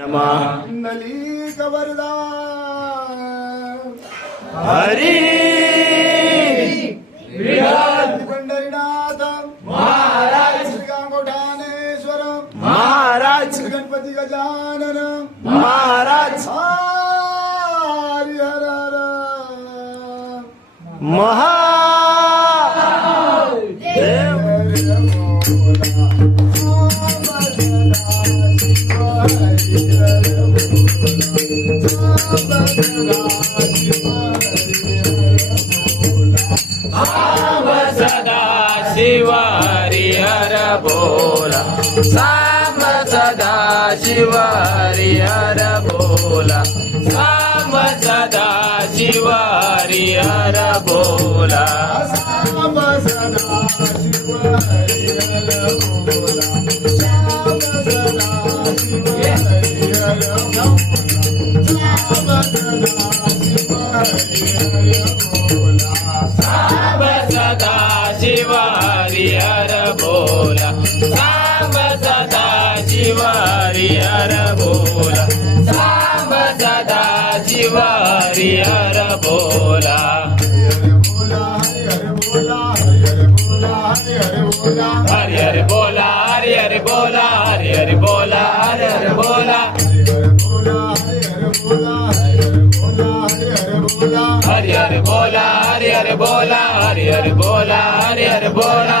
नली गवरदा हरी। पंढरीनाथ। महाराज। श्री गांगोठानेश्वर महाराज। श्री गणपती गजानन। महाराज। हरिहर। महा बोला साम सदा शिवारी हर बोला। साम सदा शिवारी हर बोला। साम शिवारी हर बोला। हरि हरि बोला हरि हरि बोला हरि हरि बोला हरि हरि बोला। हरि हरि बोला हरि हरि बोला हरि हरि बोला हरि हरि बोला।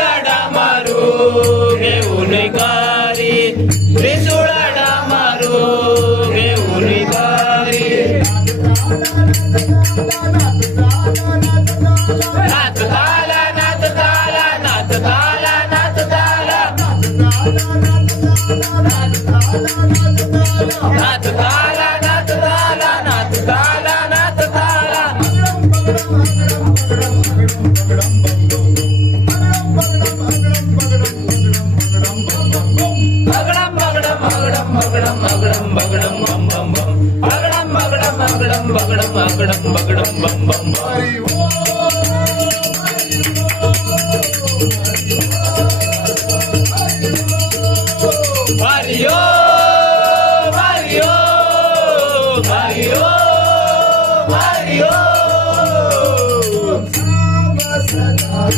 घेऊन गारी त्रिशूळाडा मारू घेऊन गारी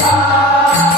Ah!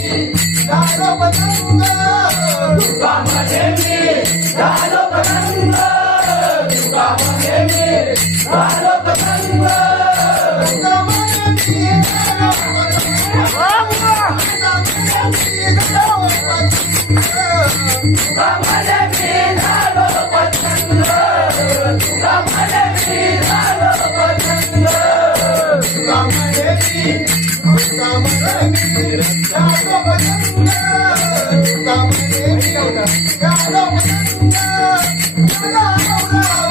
గాలో పతంగ Durgamma Devi గాలో పతంగ Durgamma Devi గాలో పతంగ Durgamma Devi గాలో పతంగ Durgamma Devi గాలో పతంగ Durgamma Thank you.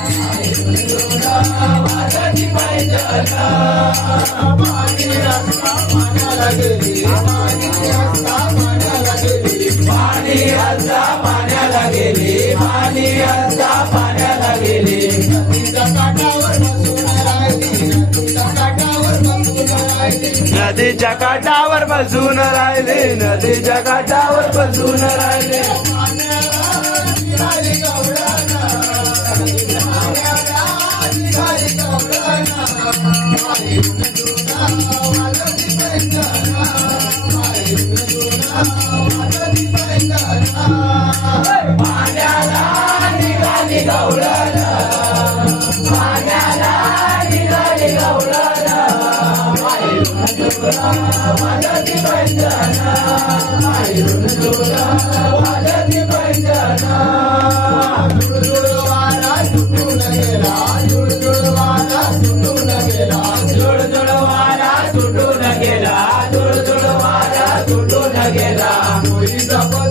नदीच्या काठावर बसून राहिले नदीच्या काठावर बसून राहिले. पाण्याला निघाली गवळण पाण्याला निघाली गवळण वाजती पैंजण माहिरून तुला वाजती पैंजण जुळजुळ la guerra, muriendo por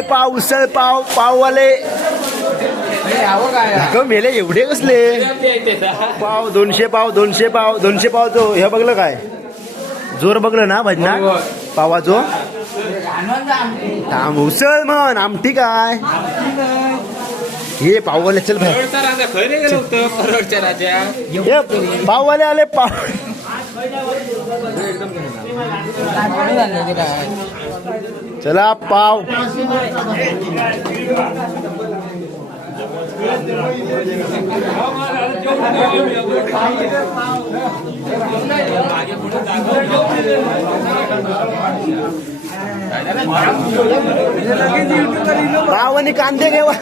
उसळ पाव उसळ पाव पाववाले. मेले एवढे कसले? पाव दोनशे पाव दोनशे पाव दोनशे पाव तो. हे बघलं काय? जोर बघलं ना भजना पावाचो थांब उसळ म्हण आमटी काय? हे पाववाले चल भाई पाववाले आले पाव चला पाव. पाव आणि कांदे घेवा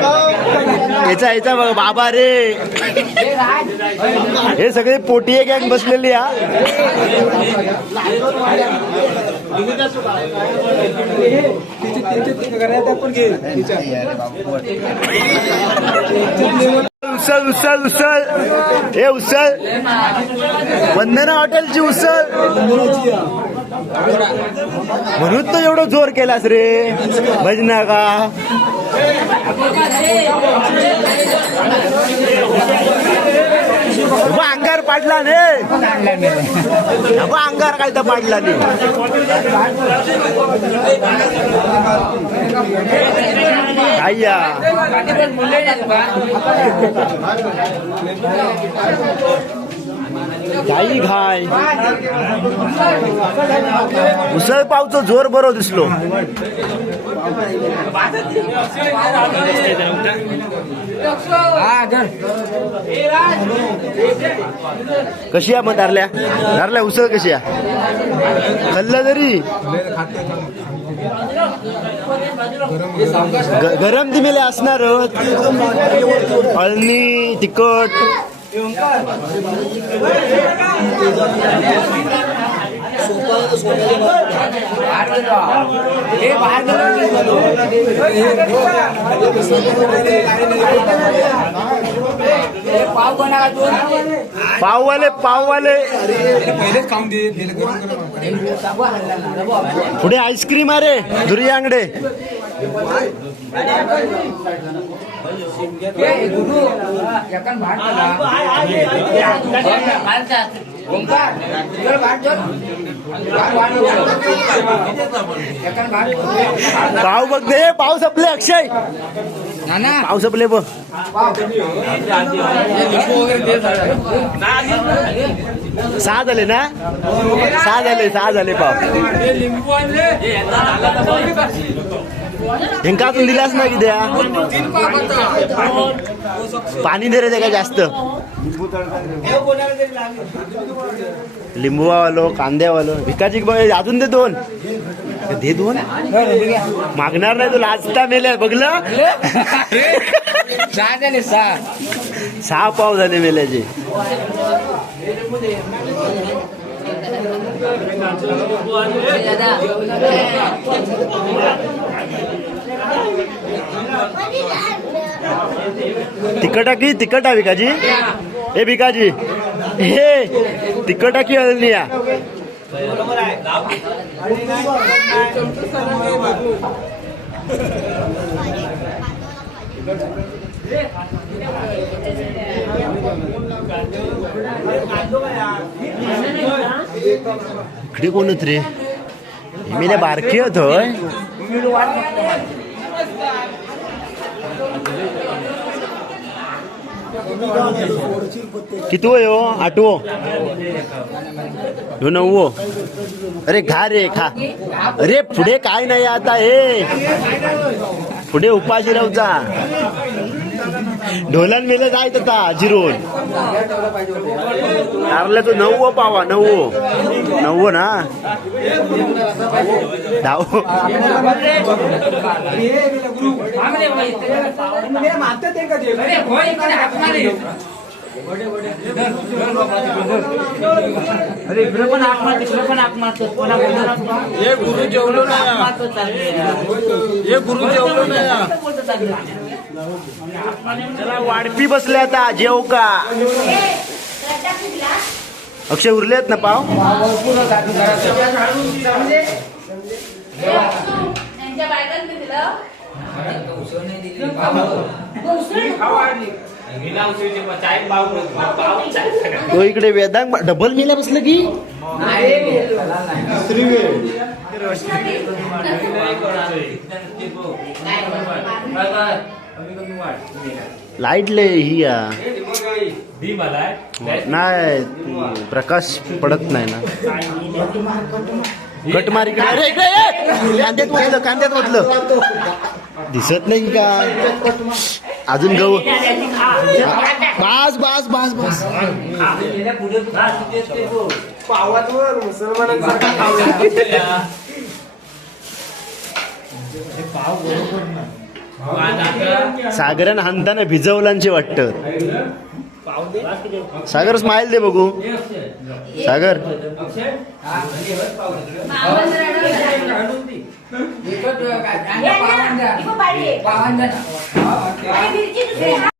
याचा याचा बघ बाबा रे. हे सगळे पोटी एक एक बसलेली हा. उचल उचल उसळ. हे उसळ. वंदना हॉटेलची उसळ. म्हणून तो एवढं जोर केलास रे. भजना का पाडला ने. अंगार काय तर पाडला ने? अय्या काही घाय उसळ पावचो जोर बरो दिसलो. कशी आहे मग धारल्या धारल्या उसळ कशी आहे? खाल्लं तरी ग- गरम दिमेले असणार अळणी तिखट. पाववाले पाववाले. पुढे आईस्क्रीम अरे धुरी आंगडे पाव बघ दे पाव संपले अक्षय. पाव संपले बघ. सहा झाले ना? सहा झाले सहा झाले पाव हिंका अजून दिलास ना किद्या पाणी दे रे का जास्त. लिंबूवालो कांद्यावालो भिकाची बघ अजून दे दोन. दे दोन? मागणार नाही तू लाजता मेल्या बघलं? सहा पाव झाले मेल्याचे. तिकटा की तिकटा भिकाजी. हे भिकाजी. हे तिकटा की अळनिया इकडे कोणच रे? मी बारकी होतोय किती हो आठवो? हो नववो. अरे खा रे खा. अरे पुढे काय नाही आता हे? पुढे उपाशी राहूचा ढोलन मेलं जायत आता जिरून तो नव्वो पावा नऊ नव्वो ना? धाव. अरे इकडे पण मार तिकडे पण मारतो कोणा हे गुरु जेवलो नाही हे गुरु जेवलो नाही चला वाढपी बसले आता जेव का अक्षय उरलेत ना पाव त्यांच्या बायकांनी दिलं तो इकडे वेदांग डबल मेला बसलं की? लाइट ले ही या. दी मला नाही प्रकाश पडत नाही ना. कट मार इकडे. कांद्यात वाटलं कांद्यात वाटलं दिसत नाही का? अजून गहू. बास बास बास बास. सागरन हाणताना भिजवलांचे वाटत. सागर स्माइल दे बघू. सागर. पावन